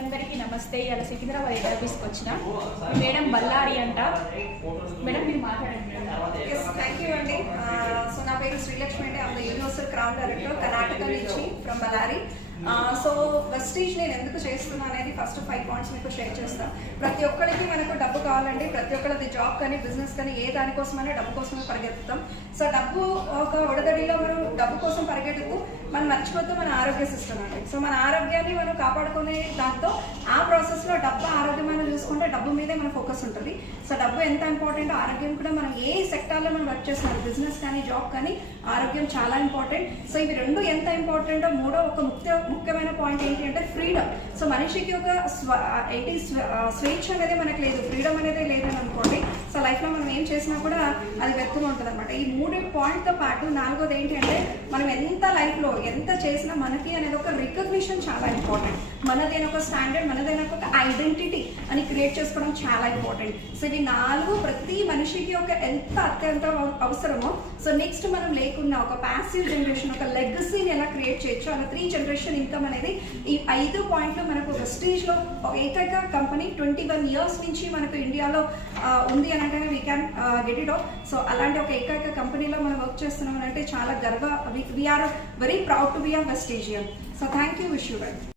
అందరికీ నమస్తే. ఇలా సికింద్రాబాద్ ఇంటర్వ్యూస్కి వచ్చిన మేడం బళ్ళారి అంట. మేడం మీరు మాట్లాడండి. థ్యాంక్ యూ అండి. సో నా పేరు శ్రీలక్ష్మి అండి. I'm the universal crown director Karnataka నుంచి ఫ్రమ్ బళ్ళారి. సో వెస్టీజ్ నేను ఎందుకు చేస్తున్నా అనేది ఫస్ట్ 5 పాయింట్స్ మీకు షేర్ చేస్తాను. ప్రతి ఒక్కరికి మనకు డబ్బు కావాలండి. ప్రతి ఒక్కరిది జాబ్ కానీ బిజినెస్ కానీ ఏ దానికోసమైనా డబ్బు కోసమే పరిగెత్తుతాం. సో డబ్బు ఒక ఒడదడిలో మనం డబ్బు కోసం పరిగెత్తుతూ మనం మర్చిపోతాం మన ఆరోగ్య సిస్టమ్ అండి. సో మన ఆరోగ్యాన్ని మనం కాపాడుకునే దాంతో ఆ ప్రాసెస్లో డబ్బు ఆరోగ్యమైన చూసుకుంటే డబ్బు మీదే మన ఫోకస్ ఉంటుంది. సో డబ్బు ఎంత ఇంపార్టెంట్, ఆరోగ్యం కూడా మనం ఏ సెక్టార్లో మనం వర్క్ చేస్తున్నాం, బిజినెస్ కానీ జాబ్ కానీ ఆరోగ్యం చాలా ఇంపార్టెంట్. సో ఇవి రెండు ఎంత ఇంపార్టెంటో మూడో ఒక ముఖ్యమైన పాయింట్ ఏంటి అంటే ఫ్రీడమ్. సో మనిషికి ఒక స్వేచ్ఛ అనేది మనకు లేదు, ఫ్రీడమ్ అనేది లేదని అనుకోండి. సో లైఫ్లో మనం ఏం చేసినా కూడా అది వ్యక్తంగా ఉంటుంది అనమాట. ఈ 3 పాయింట్తో పాటు 4వది ఏంటి అంటే మనం ఎంత లైఫ్లో ఎంత చేసినా మనకి అనేది ఒక రికగ్నిషన్ చాలా ఇంపార్టెంట్. మనదైన ఒక స్టాండర్డ్, మనదైన ఒక ఐడెంటిటీ అని క్రియేట్ చేసుకోవడం చాలా ఇంపార్టెంట్. సో ఇవి 4 ప్రతి మనిషికి ఒక అత్యంత అవసరమో. సో నెక్స్ట్ మనం లేకున్నా ఒక ప్యాసివ్ జనరేషన్, ఒక లెగసీని ఎలా క్రియేట్ చేయొచ్చు, అలా 3 జనరేషన్ ఇన్కమ్ అనేది ఈ 5 పాయింట్లు మనకు వెస్టీజ్లో ఏకైక కంపెనీ 21 ఇయర్స్ నుంచి మనకు ఇండియాలో ఉంది అని అంటే we can get it off. So అలాంటి ఒక ఏకైక కంపెనీలో మనం వర్క్ చేస్తున్నాం అంటే చాలా we are very proud to be a Vestigian. So thank you, wish you well.